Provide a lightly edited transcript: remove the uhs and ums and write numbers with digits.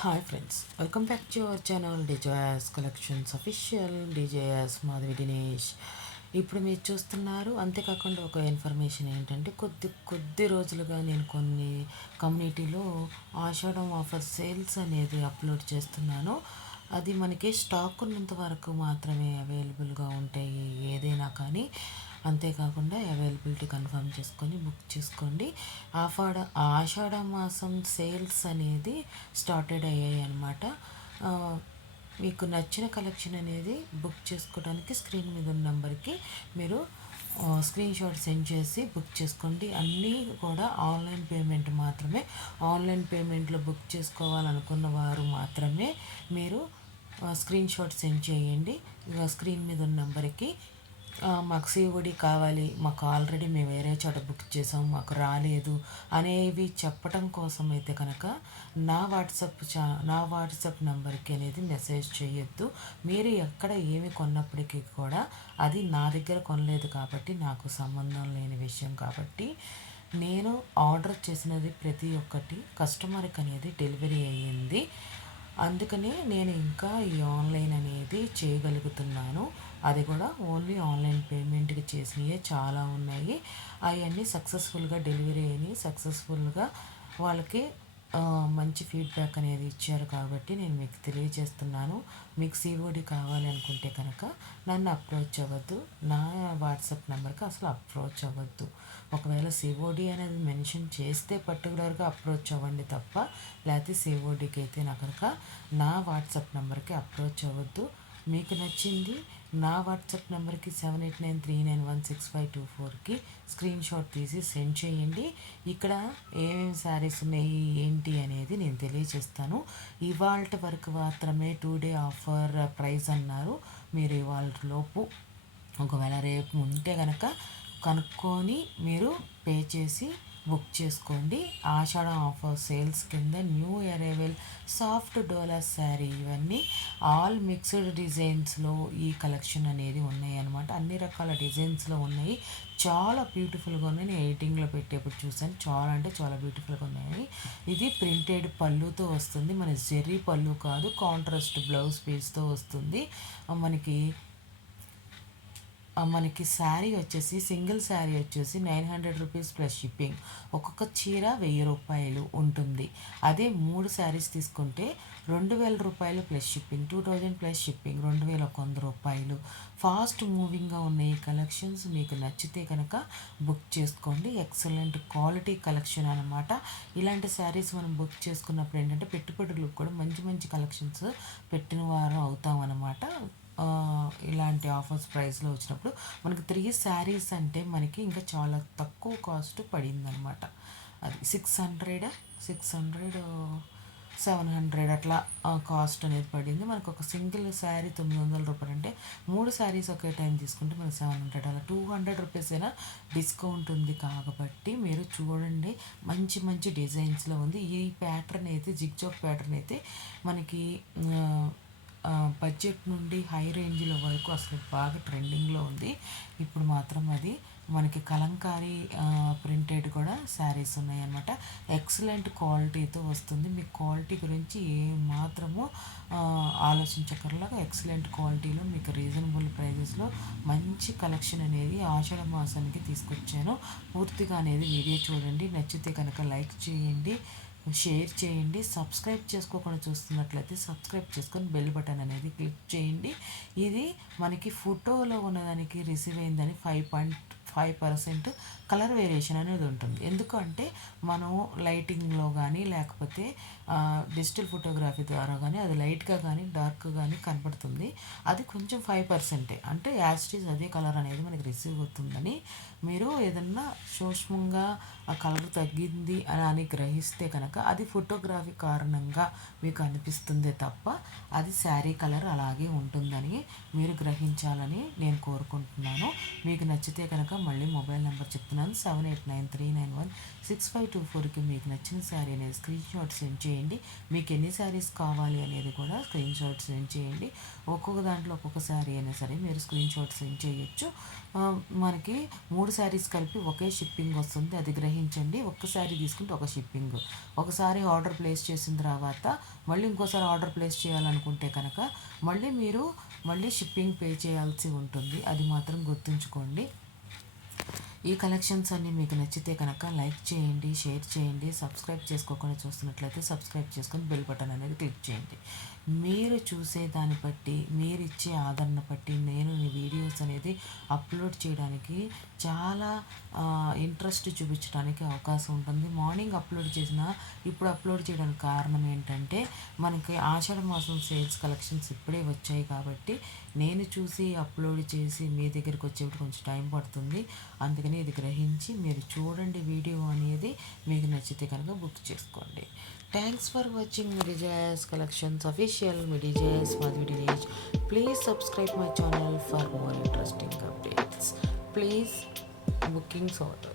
Hi friends, welcome back to our channel DJS collections official. DJS Madhavi Dinesh. ఇప్పుడు మీరు చూస్తున్నారు. అంతేకాకుండా ఒక ఇన్ఫర్మేషన్ ఏంటంటే, కొద్ది కొద్ది రోజులుగా నేను కొన్ని కమ్యూనిటీలో ఆషాఢం ఆఫర్ సేల్స్ అనేది అప్లోడ్ చేస్తున్నాను. అది మనకి స్టాక్ ఉన్నంత వరకు మాత్రమే అవైలబుల్గా ఉంటాయి ఏదైనా కానీ. అంతేకాకుండా అవైలబిలిటీ కన్ఫర్మ్ చేసుకొని బుక్ చేసుకోండి. ఆషాఢ మాసం సేల్స్ అనేది స్టార్టెడ్ అయ్యాయి అన్నమాట. మీకు నచ్చిన కలెక్షన్ అనేది బుక్ చేసుకోవడానికి స్క్రీన్ మీద ఉన్న నెంబర్కి మీరు స్క్రీన్ షాట్ సెండ్ చేసి బుక్ చేసుకోండి. అన్నీ కూడా ఆన్లైన్ పేమెంట్ మాత్రమే. ఆన్లైన్ పేమెంట్లో బుక్ చేసుకోవాలనుకున్న వారు మాత్రమే మీరు స్క్రీన్ షాట్ సెండ్ చేయండి. స్క్రీన్ మీద ఉన్న నెంబర్కి మాకు సిఓడి కావాలి, మాకు ఆల్రెడీ మేము వేరే చోట బుక్ చేసాం, మాకు రాలేదు అనేవి చెప్పటం కోసం అయితే కనుక నా వాట్సాప్ నెంబర్కి అనేది మెసేజ్ చేయొద్దు. మీరు ఎక్కడ ఏమి కొన్నప్పటికీ కూడా అది నా దగ్గర కొనలేదు కాబట్టి నాకు సంబంధం లేని విషయం కాబట్టి నేను ఆర్డర్ చేసినది ప్రతి ఒక్కటి కస్టమర్కి అనేది డెలివరీ అయ్యింది. అందుకనే నేను ఇంకా ఈ ఆన్లైన్ అనేది చేయగలుగుతున్నాను. అది కూడా ఓన్లీ ఆన్లైన్ పేమెంట్కి చేసినవి చాలా ఉన్నాయి. అవన్నీ సక్సెస్ఫుల్గా డెలివరీ అయినాయి. సక్సెస్ఫుల్గా వాళ్ళకి మంచి ఫీడ్బ్యాక్ అనేది ఇచ్చారు కాబట్టి నేను మీకు తెలియజేస్తున్నాను. మీకు సిఓడి కావాలి అనుకుంటే కనుక నన్ను అప్రోచ్ అవ్వద్దు. నా వాట్సాప్ నెంబర్కి అసలు అప్రోచ్ అవ్వద్దు. ఒకవేళ సిఓడి అనేది మెన్షన్ చేస్తే పర్టికులర్గా అప్రోచ్ అవ్వండి తప్ప, లేకపోతే సిఓడికి అయితే కనుక నా వాట్సాప్ నెంబర్కి అప్రోచ్ అవ్వద్దు. మీకు నచ్చింది నా వాట్సాప్ నెంబర్కి 7893916524కి స్క్రీన్ షాట్ తీసి సెండ్ చేయండి. ఇక్కడ ఏమేమి శారీస్ ఉన్నాయి ఏంటి అనేది నేను తెలియజేస్తాను. ఇవాళ వరకు మాత్రమే 2 డే ఆఫర్ ప్రైస్ అన్నారు. మీరు ఇవాళ లోపు ఒకవేళ రేపు ఉంటే కనుక కనుక్కొని మీరు పే చేసి బుక్ చేసుకోండి. ఆషాఢం ఆఫర్ సేల్స్ కింద న్యూ అరైవల్ సాఫ్ట్ డోలా శారీ, ఇవన్నీ ఆల్ మిక్స్డ్ డిజైన్స్లో ఈ కలెక్షన్ అనేది ఉన్నాయి అన్నమాట. అన్ని రకాల డిజైన్స్లో ఉన్నాయి. చాలా బ్యూటిఫుల్గా ఉన్నాయి. నేను ఎడిటింగ్లో పెట్టేప్పుడు చూసాను. చాలా అంటే చాలా బ్యూటిఫుల్గా ఉన్నాయి. ఇది ప్రింటెడ్ పళ్ళుతో వస్తుంది. మన జెర్రీ పళ్ళు కాదు, కాంట్రాస్ట్ బ్లౌజ్ పీస్తో వస్తుంది. మనకి మనకి శారీ వచ్చేసి సింగిల్ శారీ వచ్చేసి 900 రూపీస్ ప్లస్ షిప్పింగ్. ఒక్కొక్క చీర 1000 రూపాయలు ఉంటుంది. అదే 3 శారీస్ తీసుకుంటే 2000 రూపాయలు ప్లస్ షిప్పింగ్, 2000 ప్లస్ షిప్పింగ్, 2100 రూపాయలు. ఫాస్ట్ మూవింగ్గా ఉన్న ఈ కలెక్షన్స్ మీకు నచ్చితే కనుక బుక్ చేసుకోండి. ఎక్సలెంట్ క్వాలిటీ కలెక్షన్ అనమాట. ఇలాంటి శారీస్ మనం బుక్ చేసుకున్నప్పుడు ఏంటంటే పెట్టుబడులకు కూడా మంచి మంచి కలెక్షన్స్ పెట్టిన వారు అవుతాం అన్నమాట. ఇలాంటి ఆఫర్స్ ప్రైస్లో వచ్చినప్పుడు మనకి 3 శారీస్ అంటే మనకి ఇంకా చాలా తక్కువ కాస్ట్ పడిందనమాట. అది 600 700 అట్లా కాస్ట్ అనేది పడింది. మనకు ఒక సింగిల్ శారీ 900 రూపాయలు అంటే 3 శారీస్ ఒకే టైం తీసుకుంటే మనకి 700, అలా 200 రూపీస్ అయినా డిస్కౌంట్ ఉంది. కాబట్టి మీరు చూడండి, మంచి మంచి డిజైన్స్లో ఉంది. ఈ ప్యాటర్న్ అయితే జిగ్జాగ్ ప్యాటర్న్ అయితే మనకి బడ్జెట్ నుండి హై రేంజ్లో వరకు అసలు బాగా ట్రెండింగ్లో ఉంది. ఇప్పుడు మాత్రం అది మనకి కలంకారీ ప్రింటెడ్ కూడా శారీస్ ఉన్నాయన్నమాట. ఎక్సలెంట్ క్వాలిటీతో వస్తుంది. మీ క్వాలిటీ గురించి ఏ మాత్రము ఆలోచించకర్లాగా ఎక్సలెంట్ క్వాలిటీలో మీకు రీజనబుల్ ప్రైజెస్లో మంచి కలెక్షన్ అనేది ఆషాఢ మాసానికి తీసుకొచ్చాను. పూర్తిగా అనేది వీడియో చూడండి. నచ్చితే కనుక లైక్ చేయండి, షేర్ చేయండి. సబ్స్క్రైబ్ చేసుకోకుండా చూస్తున్నట్లయితే సబ్స్క్రైబ్ చేసుకొని బెల్ బటన్ అనేది క్లిక్ చేయండి. ఇది మనకి ఫోటోలో ఉన్నదానికి రిసీవ్ అయిందని 5% కలర్ వేరియేషన్ అనేది ఉంటుంది. ఎందుకంటే మనం లైటింగ్లో కానీ లేకపోతే డిజిటల్ ఫోటోగ్రఫీ ద్వారా కానీ అది లైట్గా కానీ డార్క్ కానీ కనపడుతుంది. అది కొంచెం 5% అంటే యాస్టీస్ అదే కలర్ అనేది మనకి రిసీవ్ అవుతుందని మీరు ఏదన్నా సూక్ష్మంగా ఆ కలర్ తగ్గింది అని గ్రహిస్తే కనుక అది ఫోటోగ్రఫీ కారణంగా మీకు అనిపిస్తుందే తప్ప అది శారీ కలర్ అలాగే ఉంటుందని మీరు గ్రహించాలని నేను కోరుకుంటున్నాను. మీకు నచ్చితే కనుక మళ్ళీ మొబైల్ నెంబర్ చెప్తున్నాను. చెప్తున్నాను. 7893916524కి మీకు నచ్చిన శారీ అనేది స్క్రీన్ షాట్ సెండ్ చేయండి. మీకు ఎన్ని శారీస్ కావాలి అనేది కూడా స్క్రీన్ షాట్ సెండ్ చేయండి. ఒక్కొక్క దాంట్లో ఒక్కొక్క శారీ అయినా సరే మీరు స్క్రీన్ షాట్ సెండ్ చేయొచ్చు. మనకి 3 శారీస్ కలిపి ఒకే షిప్పింగ్ వస్తుంది, అది గ్రహించండి. ఒక్క శారీ తీసుకుంటే ఒక షిప్పింగ్. ఒకసారి ఆర్డర్ ప్లేస్ చేసిన తర్వాత మళ్ళీ ఇంకోసారి ఆర్డర్ ప్లేస్ చేయాలనుకుంటే కనుక మళ్ళీ షిప్పింగ్ పే చేయాల్సి ఉంటుంది, అది మాత్రం గుర్తుంచుకోండి. ఈ కలెక్షన్స్ అన్నీ మీకు నచ్చితే కనుక లైక్ చేయండి, షేర్ చేయండి. సబ్స్క్రైబ్ చేసుకోకుండా చూస్తున్నట్లయితే సబ్స్క్రైబ్ చేసుకొని బెల్ బటన్ అనేది క్లిక్ చేయండి. మీరు చూసే దాన్ని బట్టి, మీరు ఇచ్చే ఆదరణ బట్టి నేను ఈ వీడియోస్ అనేది అప్లోడ్ చేయడానికి చాలా ఇంట్రెస్ట్ చూపించడానికి అవకాశం ఉంటుంది. మార్నింగ్ అప్లోడ్ చేసిన ఇప్పుడు అప్లోడ్ చేయడానికి కారణం ఏంటంటే మనకి ఆషాఢ మాసం సేల్స్ కలెక్షన్స్ ఇప్పుడే వచ్చాయి కాబట్టి నేను చూసి అప్లోడ్ చేసి మీ దగ్గరికి వచ్చేప్పుడు కొంచెం టైం పడుతుంది. అందుకని ఇది గ్రహించి మీరు చూడండి వీడియో అనేది. మీకు నచ్చితే కనుక బుక్ చేసుకోండి. Thanks for watching Midijas collections official. Midijas Madhavi Dinesh. Please subscribe my channel for more interesting updates. Please bookings order.